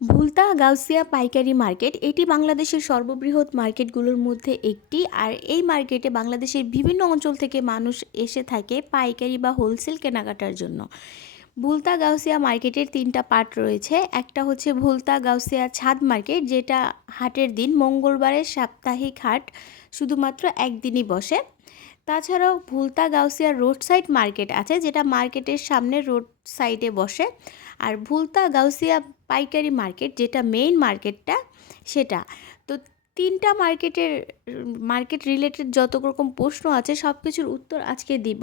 ভুলতা গাউসিয়া পাইকারি মার্কেট। এটি বাংলাদেশের সর্ববৃহৎ মার্কেটগুলোর মধ্যে একটি। আর এই মার্কেটে বাংলাদেশের বিভিন্ন অঞ্চল থেকে মানুষ এসে থাকে পাইকারি বা হোলসেল কেনাকাটার জন্য। ভুলতা গাউসিয়া মার্কেটের তিনটা পার্ট রয়েছে। একটা হচ্ছে ভুলতা গাউসিয়া ছাদ মার্কেট, যেটা হাটের দিন মঙ্গলবারের সাপ্তাহিক হাট শুধুমাত্র একদিনই বসে। তাছাড়াও Bhulta Gausia road side market আছে, যেটা মার্কেটের সামনে রোড সাইডে বসে। আর ভুলতা গাউসিয়া পাইকারি মার্কেট, যেটা মেইন মার্কেটটা সেটা। তো তিনটা মার্কেটের, মার্কেট রিলেটেড যত রকম প্রশ্ন আছে সব কিছুর উত্তর আজকে দিব।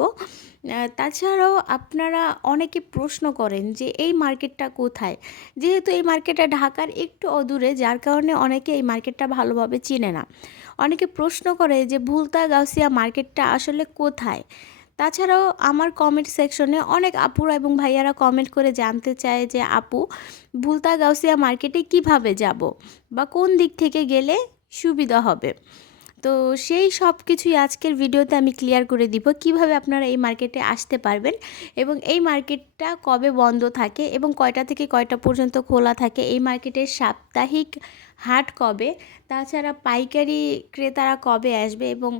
তাছাড়াও আপনারা অনেকে প্রশ্ন করেন যে এই মার্কেটটা কোথায়? যেহেতু এই মার্কেটটা ঢাকার একটু অদূরে, যার কারণে অনেকে এই মার্কেটটা ভালোভাবে চিনে না। অনেকে প্রশ্ন করে যে ভুলতা গাউসিয়া মার্কেটটা আসলে কোথায়? তাছাড়াও আমার কমেন্ট সেকশনে অনেক আপুরা এবং ভাইয়ারা কমেন্ট করে জানতে চায় যে, আপু, ভুলতা গাউসিয়া মার্কেটে কীভাবে যাব? বা কোন দিক থেকে গেলে সুবিধা হবে? তো সেই সব কিছুই আজকের ভিডিওতে আমি ক্লিয়ার করে দিব কীভাবে আপনারা এই মার্কেটে আসতে পারবেন এবং এই মার্কেটটা কবে বন্ধ থাকে এবং কয়টা থেকে কয়টা পর্যন্ত খোলা থাকে, এই মার্কেটের সাপ্তাহিক হাট কবে, তাছাড়া পাইকারি ক্রেতারা কবে আসবে এবং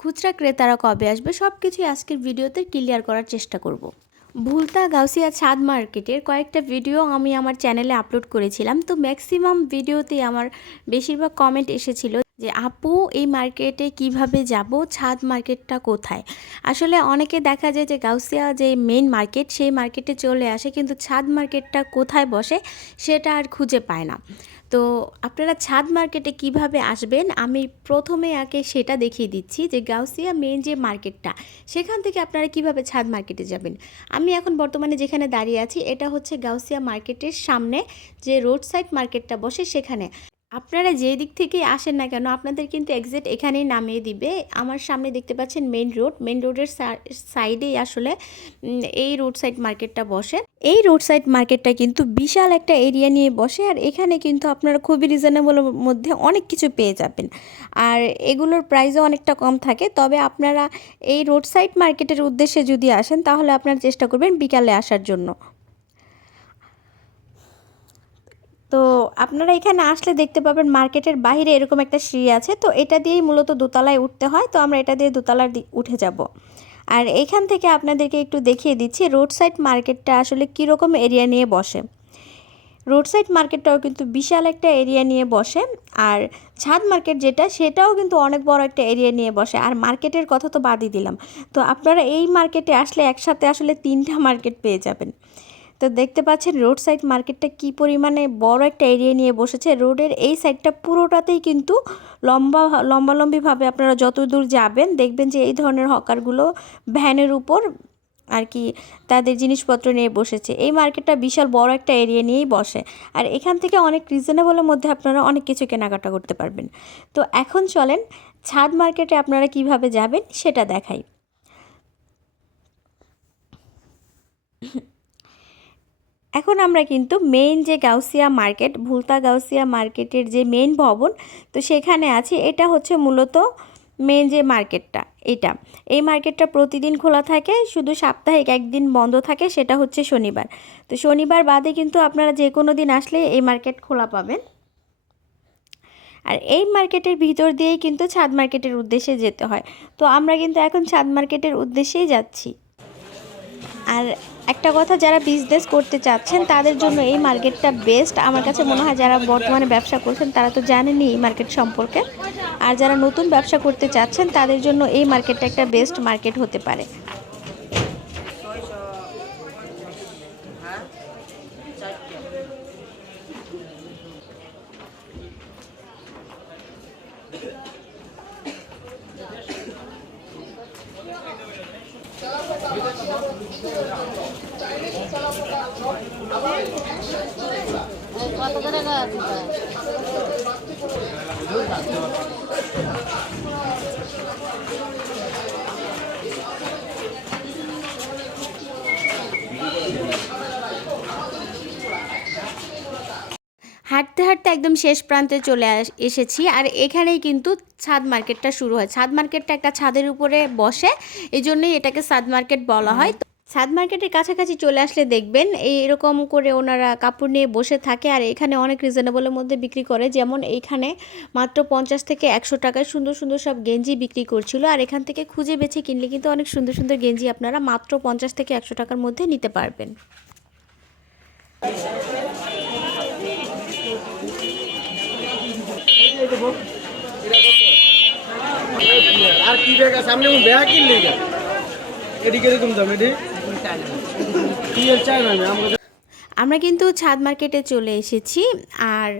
খুচরা ক্রেতারা কবে আসবে সব কিছুই আজকের ভিডিওতে ক্লিয়ার করার চেষ্টা করব। ভুলতা গাউসিয়া ছাদ মার্কেটের কয়েকটা ভিডিও আমি আমার চ্যানেলে আপলোড করেছিলাম, তো ম্যাক্সিমাম ভিডিওতেই আমার বেশিরভাগ কমেন্ট এসেছিল যে, আপু, এই মার্কেটে কীভাবে যাব? ছাদ মার্কেটটা কোথায়? আসলে অনেকে দেখা যায় যে, গাউসিয়া যে মেইন মার্কেট, সেই মার্কেটে চলে আসে, কিন্তু ছাদ মার্কেটটা কোথায় বসে, সেটা আর খুঁজে পায় না। তো আপনারা ছাদ মার্কেটে কীভাবে আসবেন? আমি প্রথমে আগে সেটা দেখিয়ে দিচ্ছি যে গাউসিয়া মেন যে মার্কেটটা, সেখান থেকে আপনারা কীভাবে ছাদ মার্কেটে যাবেন? আমি এখন বর্তমানে যেখানে দাঁড়িয়ে আছি, এটা হচ্ছে গাউসিয়া মার্কেটের সামনে যে রোড সাইড মার্কেটটা বসে সেখানে। আপনারা যে দিক থেকে আসেন না কেন, আপনাদের কিন্তু এক্সাক্ট এখানেই নামিয়ে দিবে। আমার সামনে দেখতে পাচ্ছেন মেইন রোড মেন রোডের সাইডেই আসলে এই রোড সাইড মার্কেটটা বসে। এই রোড সাইড মার্কেটটা কিন্তু বিশাল একটা এরিয়া নিয়ে বসে আর এখানে কিন্তু আপনারা খুবই রিজনেবল মধ্যে অনেক কিছু পেয়ে যাবেন। আর এগুলোর প্রাইসও অনেকটা কম থাকে, তবে আপনারা এই রোড সাইড মার্কেটের উদ্দেশ্যে যদি আসেন, তাহলে আপনারা চেষ্টা করবেন বিকালে আসার জন্য। তো আপনারা এখানে আসলে দেখতে পাবেন মার্কেটের বাইরে এরকম একটা সিঁড়ি আছে। তো এটা দিয়েই মূলত দোতলায় উঠতে হয়। তো আমরা এটা দিয়ে দোতলার উঠে যাব। আর এখান থেকে আপনাদেরকে একটু দেখিয়ে দিচ্ছি রোড সাইড মার্কেটটা আসলে কীরকম এরিয়া নিয়ে বসে। রোড সাইড মার্কেটটাও কিন্তু বিশাল একটা এরিয়া নিয়ে বসে। আর ছাদ মার্কেট যেটা, সেটাও কিন্তু অনেক বড় একটা এরিয়া নিয়ে বসে। আর মার্কেটের কথা তো বাদই দিলাম। তো আপনারা এই মার্কেটে আসলে একসাথে আসলে তিনটা মার্কেট পেয়ে যাবেন। তো দেখতে পাচ্ছেন রোড সাইড মার্কেটটা কি পরিমাণে বড় একটা এরিয়া নিয়ে বসেছে। রোডের এই সাইডটা পুরোটাতেই কিন্তু লম্বা, লম্বালম্বিভাবে আপনারা যত দূর যাবেন দেখবেন যে এই ধরনের হকারগুলো ভ্যানের উপর আর কি তাদের জিনিসপত্র নিয়ে বসেছে। এই মার্কেটটা বিশাল বড় একটা এরিয়া নিয়েই বসে। আর এখান থেকে অনেক রিজনেবলের মধ্যে আপনারা অনেক কিছু কেনাকাটা করতে পারবেন। তো এখন চলেন ছাদ মার্কেটে আপনারা কীভাবে যাবেন সেটা দেখাই। এখন আমরা কিন্তু মেইন যে গাউসিয়া মার্কেট, ভুলতা গাউসিয়া মার্কেটের যে মেইন ভবন, তো সেখানে আছি। এটা হচ্ছে মূলত মেইন যে মার্কেটটা এটা এই মার্কেটটা প্রতিদিন খোলা থাকে, শুধু সাপ্তাহিক একদিন বন্ধ থাকে, সেটা হচ্ছে শনিবার। তো শনিবার বাদে কিন্তু আপনারা যে কোনো দিন আসলে এই মার্কেট খোলা পাবেন। আর এই মার্কেটের ভিতর দিয়েই কিন্তু ছাদ মার্কেটের উদ্দেশ্যে যেতে হয়। তো আমরা কিন্তু এখন ছাদ মার্কেটের উদ্দেশ্যেই যাচ্ছি। আর একটা কথা, যারা বিজনেস করতে চাচ্ছেন, তাদের জন্য এই মার্কেটটা বেস্ট আমার কাছে মনে হয় যারা বর্তমানে ব্যবসা করছেন, তারা তো জানেনি এই মার্কেট সম্পর্কে। আর যারা নতুন ব্যবসা করতে চাচ্ছেন, তাদের জন্য এই মার্কেটটা একটা বেস্ট মার্কেট হতে পারে। হাঁটতে হাঁটতে একদম শেষ প্রান্তে চলে এসেছি আর এখানেই কিন্তু ছাদ মার্কেটটা শুরু হয়। ছাদ মার্কেটটা একটা ছাদের উপরে বসে এই জন্যই এটাকে ছাদ মার্কেট বলা হয়। সাদ মার্কেটের কাছাকাছি চলে আসলে দেখবেন, এই এরকম করে ওনারা কাপড় নিয়ে বসে থাকে আর এখানে অনেক রিজনেবলের মধ্যে বিক্রি করে। যেমন এইখানে মাত্র পঞ্চাশ থেকে একশো টাকায় সুন্দর সুন্দর সব গেঞ্জি বিক্রি করছিল আর এখান থেকে খুঁজে বেছে কিনলে কিন্তু অনেক সুন্দর সুন্দর গেঞ্জি আপনারা মাত্র পঞ্চাশ থেকে একশো টাকার মধ্যে নিতে পারবেন। আর কি ব্যাগ আছে? আপনি ব্যাগ কিনলে গা এটি কীরকম দাম এটি কি এর চাই না আমরা কিন্তু ছাদ মার্কেটে চলে এসেছি আর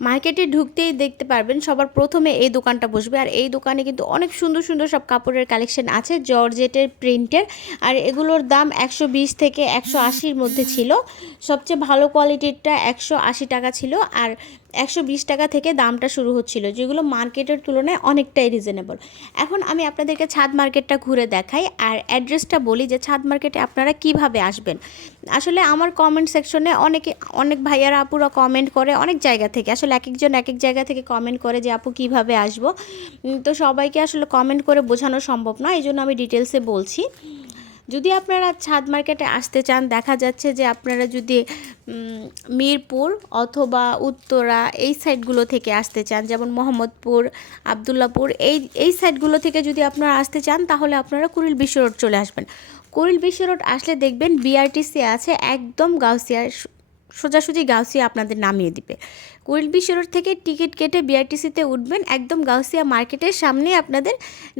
মার্কেটে ঢুকতেই দেখতে পারবেন সবার প্রথমে এই দোকানটা বসবে আর এই দোকানে কিন্তু অনেক সুন্দর সুন্দর সব কাপড়ের কালেকশন আছে, জর্জেটের প্রিন্টের আর এগুলোর দাম একশো বিশ থেকে একশো আশির মধ্যে ছিল। সবচেয়ে ভালো কোয়ালিটিরটা একশো আশি টাকা ছিল আর একশো বিশ টাকা থেকে দামটা শুরু হচ্ছিল, যেগুলো মার্কেটের তুলনায় অনেকটাই রিজনেবল এখন আমি আপনাদেরকে ছাদ মার্কেটটা ঘুরে দেখাই আর অ্যাড্রেসটা বলি যে ছাদ মার্কেটে আপনারা কীভাবে আসবেন। আসলে আমার কমেন্ট সেকশনে অনেকে, অনেক ভাইয়ারা আপুরা কমেন্ট করে অনেক জায়গা থেকে, আসলে এক একজন এক এক জায়গা থেকে কমেন্ট করে যে আপু কীভাবে আসব। তো সবাইকে আসলে কমেন্ট করে বোঝানো সম্ভব নয় এই জন্য আমি ডিটেলসে বলছি। যদি আপনারা ছাদ মার্কেটে আসতে চান, দেখা যাচ্ছে যে আপনারা যদি মিরপুর অথবা উত্তরা এই সাইডগুলো থেকে আসতে চান, যেমন মোহাম্মদপুর, আবদুল্লাপুর, এই এই সাইডগুলো থেকে যদি আপনারা আসতে চান, তাহলে আপনারা কুড়িল বিশ্ব রোড চলে আসবেন। কুড়িল বিশ্ব রোড আসলে দেখবেন বিআরটিসি আছে, একদম গাউসিয়ার সোজাসুজি গাউসিয়া আপনাদের নামিয়ে দিবে। কুড়িল বিশ্ব রোড থেকে টিকিট কেটে বিআরটিসিতে উঠবেন, একদম গাউসিয়া মার্কেটের সামনে আপনাদের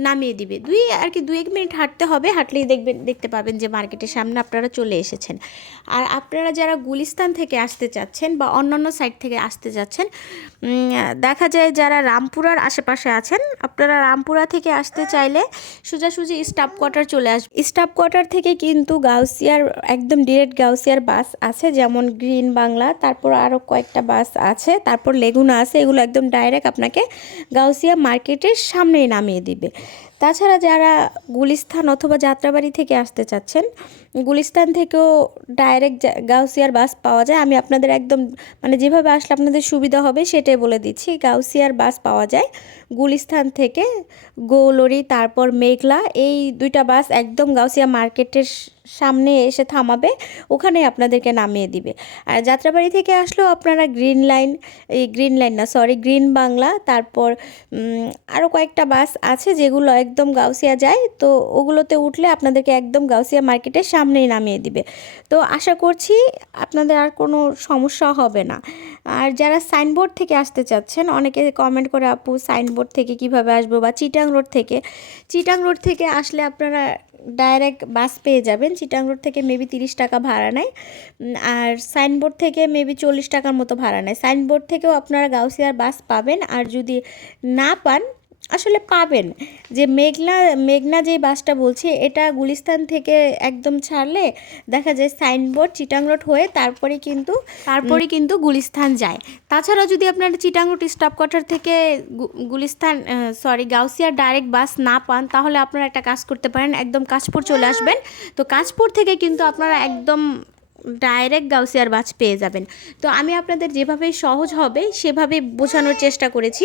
নামিয়ে দিবে। দুই আর কি, দুই এক মিনিট হাঁটতে হবে, হাঁটলেই দেখবেন, দেখতে পাবেন যে মার্কেটের সামনে আপনারা চলে এসেছেন। আর আপনারা যারা গুলিস্তান থেকে আসতে চাচ্ছেন বা অন্যান্য সাইড থেকে আসতে যাচ্ছেন দেখা যায় যারা রামপুরার আশেপাশে আছেন, আপনারা রামপুরা থেকে আসতে চাইলে সোজাসুজি স্টাফ কোয়ার্টার চলে আসবে স্টাফ কোয়ার্টার থেকে কিন্তু গাউসিয়ার, একদম ডিরেক্ট গাউসিয়ার বাস আছে, যেমন গ্রিন বাংলা, তারপর আরও কয়েকটা বাস আছে তারপর লেগুনা আছে এগুলো একদম ডাইরেক্ট আপনাকে গাউসিয়া মার্কেটের সামনেই নামিয়ে দিবে। তাছাড়া যারা গুলিস্তান অথবা যাত্রাবাড়ি থেকে আসতে চাচ্ছেন, গুলিস্তান থেকেও ডাইরেক্ট গাউসিয়ার বাস পাওয়া যায়। আমি আপনাদের একদম মানে যেভাবে আসলে আপনাদের সুবিধা হবে সেটাই বলে দিচ্ছি। গাউসিয়ার বাস পাওয়া যায় গুলিস্তান থেকে গৌলরি, তারপর মেঘলা। এই দুইটা বাস একদম গাউসিয়া মার্কেটের সামনে এসে থামাবে ওখানে আপনাদেরকে নামিয়ে দিবে। আর যাত্রাবাড়ি থেকে আসলেও আপনারা গ্রিন লাইন, এই গ্রিন লাইন না সরি গ্রিন বাংলা, তারপর আরও কয়েকটা বাস আছে যেগুলো একদম গাউসিয়া যায়, তো ওগুলোতে উঠলে আপনাদেরকে একদম গাউসিয়া মার্কেটের সামনেই নামিয়ে দিবে। তো আশা করছি আপনাদের আর কোনো সমস্যা হবে না। আর যারা সাইনবোর্ড থেকে আসতে চাচ্ছেন, অনেকে কমেন্ট করে, আপু সাইনবোর্ড থেকে কীভাবে আসব? বা চিটাং রোড থেকে। চিটাং রোড থেকে আসলে আপনারা ডাইরেক্ট বাস পেয়ে যাবেন। চিটাং রোড থেকে মেবি তিরিশ টাকা ভাড়া নেয়। আর সাইনবোর্ড থেকে মেবি চল্লিশ টাকার মতো ভাড়া নেয়। সাইনবোর্ড থেকেও আপনারা গাউসিয়ার বাস পাবেন। আর যদি না পান আসলে পাবেন। যে মেঘনা মেঘনা যে বাসটা বলছি এটা গুলিস্তান থেকে একদম ছাড়লে দেখা যায় সাইনবোর্ড চিটাং রোড হয়ে তারপরে কিন্তু তারপরে কিন্তু গুলিস্তান যায়। তাছাড়া যদি আপনারা চিটাং রোড স্টপ কোয়ার্টার থেকে Gulistan sorry Gausia direct bus না পান তাহলে আপনারা একটা কাজ করতে পারেন। একদম কাশপুর চলে আসবেন। তো কাশপুর থেকে কিন্তু আপনারা একদম ডাইরেক্ট গাউসিয়ার বাস পেয়ে যাবেন। তো আমি আপনাদের যেভাবে সহজ হবে সেভাবে বোঝানোর চেষ্টা করেছি।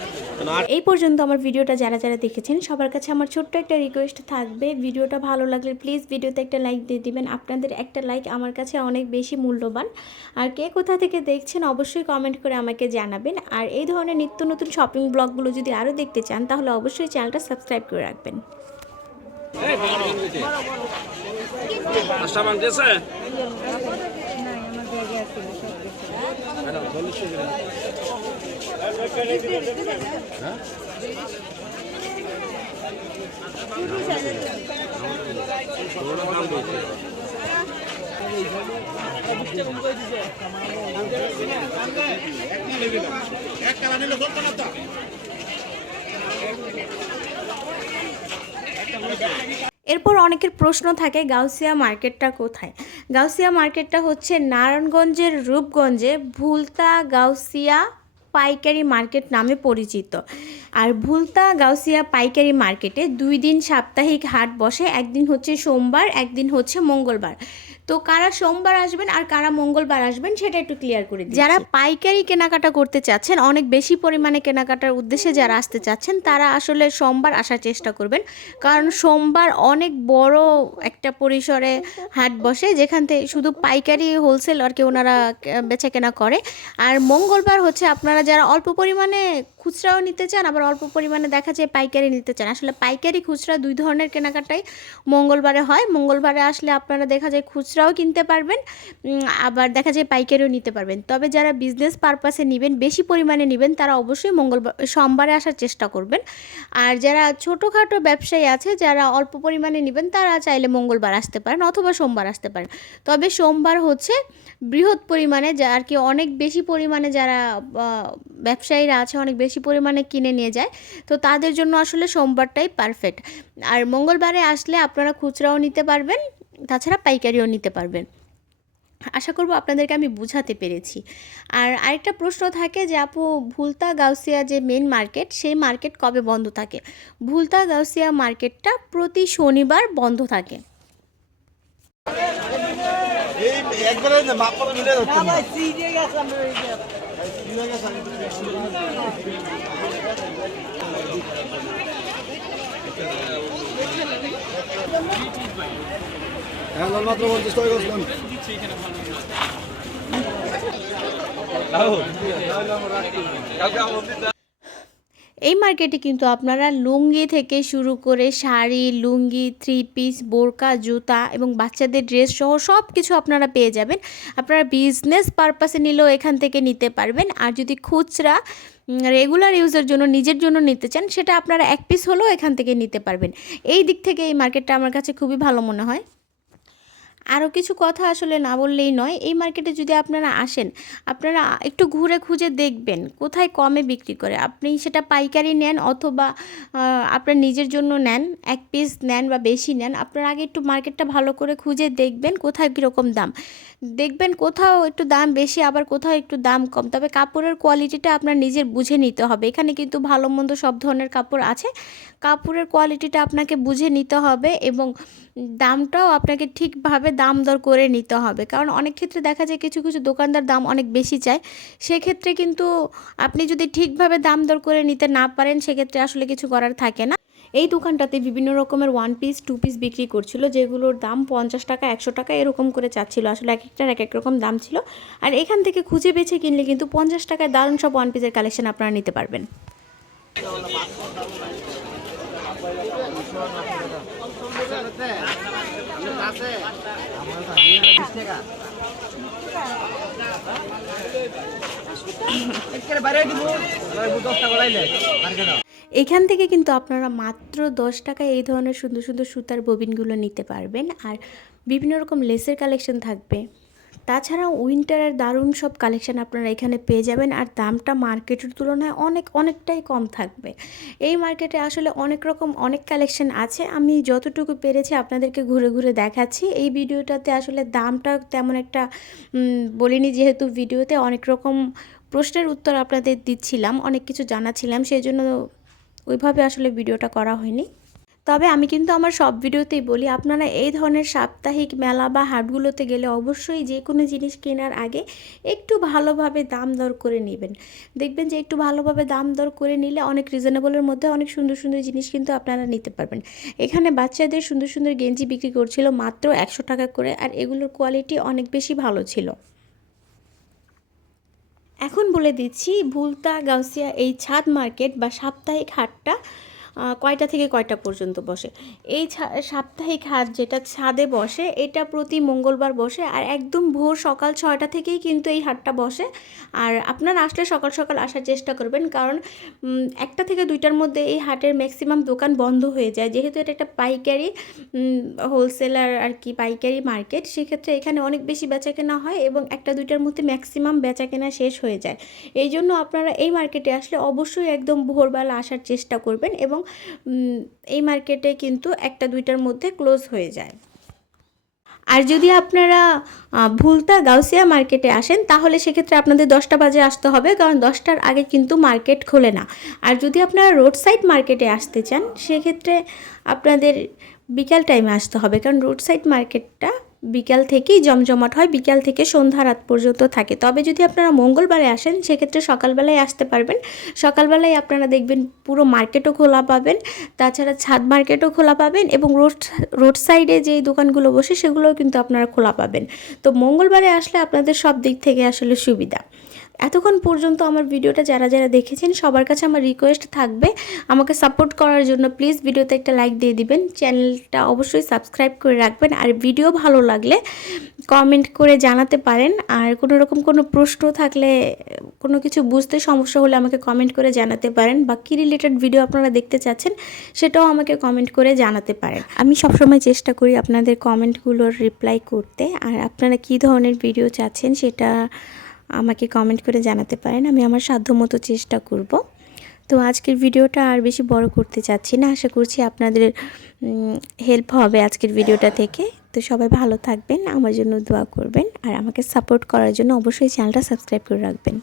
এই পর্যন্ত আমার ভিডিওটা যারা যারা দেখেছেন সবার কাছে আমার ছোট্ট একটা রিকোয়েস্ট থাকবে। ভিডিওটা ভালো লাগলে প্লিজ ভিডিওতে একটা লাইক দিয়ে দিবেন। আপনাদের একটা লাইক আমার কাছে অনেক বেশি মূল্যবান। আর কে কোথা থেকে দেখছেন অবশ্যই কমেন্ট করে আমাকে জানাবেন। আর এই ধরনের নিত্য নতুন শপিং ব্লগগুলো যদি আরও দেখতে চান তাহলে অবশ্যই চ্যানেলটা সাবস্ক্রাইব করে রাখবেন। এরপর অনেকের প্রশ্ন থাকে গাউসিয়া মার্কেটটা কোথায়? গাউসিয়া মার্কেটটা হচ্ছে নারায়ণগঞ্জের রূপগঞ্জে ভুলতা গাউসিয়া পাইকারি মার্কেট নামে পরিচিত। আর ভুলতা গাউসিয়া পাইকারি মার্কেটে দুই দিন সাপ্তাহিক হাট বসে, একদিন হচ্ছে সোমবার, একদিন হচ্ছে মঙ্গলবার। তো কারা সোমবার আসবেন আর কারা মঙ্গলবার আসবেন সেটা একটু ক্লিয়ার করে দিই যারা পাইকারি কেনাকাটা করতে চাচ্ছেন, অনেক বেশি পরিমাণে কেনাকাটার উদ্দেশ্যে যারা আসতে চাচ্ছেন, তারা আসলে সোমবার আসার চেষ্টা করবেন। কারণ সোমবার অনেক বড় একটা পরিসরে হাট বসে, যেখান থেকে শুধু পাইকারি হোলসেল আর কি ওনারা বেচা কেনা করে। আর মঙ্গলবার হচ্ছে আপনারা যারা অল্প পরিমাণে খুচরাও নিতে চান, আবার অল্প পরিমাণে দেখা যায় পাইকারি নিতে চান। আসলে পাইকারি খুচরা দুই ধরনের কেনাকাটাই মঙ্গলবারে হয়। মঙ্গলবারে আসলে আপনারা দেখা যায় খুচরাও কিনতে পারবেন আবার দেখা যায় পাইকারিও নিতে পারবেন। তবে যারা বিজনেস পারপাসে নেবেন, বেশি পরিমাণে নেবেন, তারা অবশ্যই মঙ্গলবার, সোমবারে আসার চেষ্টা করবেন। আর যারা ছোটোখাটো ব্যবসায়ী আছে, যারা অল্প পরিমাণে নেবেন, তারা চাইলে মঙ্গলবার আসতে পারেন অথবা সোমবার আসতে পারেন। তবে সোমবার হচ্ছে বৃহৎ পরিমাণে, যা আর কি অনেক বেশি পরিমাণে যারা ব্যবসায়ীরা আছে, অনেক বেশি পরিমাণে কিনে নিয়ে যায়। তো তাদের জন্য আসলে সোমবারটাই পারফেক্ট আর মঙ্গলবারে আসলে আপনারা খুচরাও নিতে পারবেন, তাছাড়া পাইকারিও নিতে পারবেন। আশা করব আপনাদেরকে আমি বুঝাতে পেরেছি। আর আরেকটা প্রশ্ন থাকে যে, আপু, ভুলতা গাউসিয়া যে মেন মার্কেট সেই মার্কেট কবে বন্ধ থাকে? ভুলতা গাউসিয়া মার্কেটটা প্রতি শনিবার বন্ধ থাকে। একবারে মাপ মিলে যাচ্ছে মাত্র পঞ্চাশ টাকা করছিলাম। এই মার্কেটে কিন্তু আপনারা লুঙ্গি থেকে শুরু করে শাড়ি, লুঙ্গি থ্রি পিস বোরকা, জুতা এবং বাচ্চাদের ড্রেস সহ সব কিছু আপনারা পেয়ে যাবেন। আপনারা বিজনেস পারপাসে নিলেও এখান থেকে নিতে পারবেন। আর যদি খুচরা রেগুলার ইউজের জন্য, নিজের জন্য নিতে চান, সেটা আপনারা এক পিস হলেও এখান থেকে নিতে পারবেন। এই দিক থেকে এই মার্কেটটা আমার কাছে খুবই ভালো মনে হয়। আরও কিছু কথা আসলে না বললেই নয়। এই মার্কেটে যদি আপনারা আসেন, আপনারা একটু ঘুরে খুঁজে দেখবেন কোথায় কমে বিক্রি করে। আপনি সেটা পাইকারি নেন অথবা আপনার নিজের জন্য নেন, এক পিস নেন বা বেশি নেন। আপনার আগে একটু মার্কেটটা ভালো করে খুঁজে দেখবেন কোথায় কীরকম দাম। দেখবেন কোথাও একটু দাম বেশি, আবার কোথাও একটু দাম কম। তবে কাপড়ের কোয়ালিটিটা আপনার নিজের বুঝে নিতে হবে। এখানে কিন্তু ভালো মন্দ সব ধরনের কাপড় আছে। কাপড়ের কোয়ালিটিটা আপনাকে বুঝে নিতে হবে এবং দামটাও আপনাকে ঠিকভাবে দাম দর করে নিতে হবে। কারণ অনেক ক্ষেত্রে দেখা যায় কিছু কিছু দোকানদার দাম অনেক বেশি চায়। সেক্ষেত্রে কিন্তু আপনি যদি ঠিকভাবে দাম দর করে নিতে না পারেন, সেক্ষেত্রে আসলে কিছু করার থাকে না। এই দোকানটাতে বিভিন্ন রকমের ওয়ান পিস টু পিস বিক্রি করছিল, যেগুলোর দাম পঞ্চাশ টাকা, একশো টাকা এরকম করে চাচ্ছিল। আসলে এক একটার এক এক রকম দাম ছিল। আর এখান থেকে খুঁজে বেছে কিনলে কিন্তু পঞ্চাশ টাকায় দারুণ সব ওয়ান পিসের কালেকশন আপনারা নিতে পারবেন। এখান থেকে কিন্তু আপনারা মাত্র দশ টাকায় এই ধরনের সুন্দর সুন্দর সুতার ববিনগুলো নিতে পারবেন। আর বিভিন্ন রকম লেসের কালেকশন থাকবে। তাছাড়াও উইন্টারের দারুণ সব কালেকশান আপনারা এখানে পেয়ে যাবেন আর দামটা মার্কেটের তুলনায় অনেক, অনেকটাই কম থাকবে। এই মার্কেটে আসলে অনেক রকম অনেক কালেকশান আছে। আমি যতটুকু পেরেছি আপনাদেরকে ঘুরে ঘুরে দেখাচ্ছি। এই ভিডিওটাতে আসলে দামটা তেমন একটা বলিনি যেহেতু ভিডিওতে অনেক রকম প্রশ্নের উত্তর আপনাদের দিচ্ছিলাম, অনেক কিছু জানাচ্ছিলাম সেই জন্য ওইভাবে আসলে ভিডিওটা করা হয়নি। তবে আমি কিন্তু আমার সব ভিডিওতেই বলি, আপনারা এই ধরনের সাপ্তাহিক মেলা বা হাটগুলোতে গেলে অবশ্যই যে কোনো জিনিস কেনার আগে একটু ভালোভাবে দাম দর করে নেবেন। দেখবেন যে একটু ভালোভাবে দাম দর করে নিলে অনেক রিজনেবলের মধ্যে অনেক সুন্দর সুন্দর জিনিস কিন্তু আপনারা নিতে পারবেন। এখানে বাচ্চাদের সুন্দর সুন্দর গেঞ্জি বিক্রি করছিল মাত্র একশো টাকা করে আর এগুলোর কোয়ালিটি অনেক বেশি ভালো ছিল। এখন বলে দিচ্ছি, ভুলতা গাউসিয়া এই ছাদ মার্কেট বা সাপ্তাহিক হাটটা কয়টা থেকে কয়টা পর্যন্ত বসে? এই সাপ্তাহিক হাট যেটা ছাদে বসে, এটা প্রতি মঙ্গলবার বসে, আর একদম ভোর সকাল ছয়টা থেকেই কিন্তু এই হাটটা বসে। আর আপনারা আসলে সকাল সকাল আসার চেষ্টা করবেন, কারণ একটা থেকে দুইটার মধ্যে এই হাটের ম্যাক্সিমাম দোকান বন্ধ হয়ে যায়। যেহেতু এটা একটা পাইকারি হোলসেলার আর কি পাইকারি মার্কেট সেক্ষেত্রে এখানে অনেক বেশি বেচা কেনা হয় এবং একটা দুইটার মধ্যে ম্যাক্সিমাম বেচা কেনা শেষ হয়ে যায়। এই জন্য আপনারা এই মার্কেটে আসলে অবশ্যই একদম ভোরবেলা আসার চেষ্টা করবেন এবং এই মার্কেটে কিন্তু একটা দুইটার মধ্যে ক্লোজ হয়ে যায়। আর যদি আপনারা ভুলতা গাউসিয়া মার্কেটে আসেন, তাহলে সেক্ষেত্রে আপনাদের দশটা বাজে আসতে হবে, কারণ দশটার আগে কিন্তু মার্কেট খোলে না। আর যদি আপনারা রোড সাইড মার্কেটে আসতে চান, সেক্ষেত্রে আপনাদের বিকাল টাইমে আসতে হবে, কারণ রোড সাইড মার্কেটটা বিকাল থেকেই জমজমাট হয়, বিকাল থেকে সন্ধ্যা রাত পর্যন্ত থাকে। তবে যদি আপনারা মঙ্গলবারে আসেন, সেক্ষেত্রে সকালবেলায় আসতে পারবেন। সকালবেলায় আপনারা দেখবেন পুরো মার্কেটও খোলা পাবেন, তাছাড়া ছাদ মার্কেটও খোলা পাবেন এবং রোড রোড সাইডে যে দোকানগুলো বসে, সেগুলোও কিন্তু আপনারা খোলা পাবেন। তো মঙ্গলবারে আসলে আপনাদের সব দিক থেকে আসলে সুবিধা। এতক্ষণ পর্যন্ত আমার ভিডিওটা যারা যারা দেখেছেন, সবার কাছে আমার রিকোয়েস্ট থাকবে আমাকে সাপোর্ট করার জন্য প্লিজ ভিডিওতে একটা লাইক দিয়ে দিবেন। চ্যানেলটা অবশ্যই সাবস্ক্রাইব করে রাখবেন। আর ভিডিও ভালো লাগলে কমেন্ট করে জানাতে পারেন। আর কোনো রকম কোনো প্রশ্ন থাকলে, কোনো কিছু বুঝতে সমস্যা হলে আমাকে কমেন্ট করে জানাতে পারেন। বা কী রিলেটেড ভিডিও আপনারা দেখতে চাচ্ছেন, সেটাও আমাকে কমেন্ট করে জানাতে পারেন। আমি সবসময় চেষ্টা করি আপনাদের কমেন্টগুলোর রিপ্লাই করতে। আর আপনারা কী ধরনের ভিডিও চাচ্ছেন, সেটা আমাকে কমেন্ট করে জানাতে পারেন, আমি আমার সাধ্যমতো চেষ্টা করব। তো আজকের ভিডিওটা আর বেশি বড় করতে চাচ্ছি না, আশা করছি আপনাদের হেল্প হবে আজকের ভিডিওটা থেকে। তো সবাই ভালো থাকবেন, আমার জন্য দোয়া করবেন, আর আমাকে সাপোর্ট করার জন্য অবশ্যই চ্যানেলটা সাবস্ক্রাইব করে রাখবেন।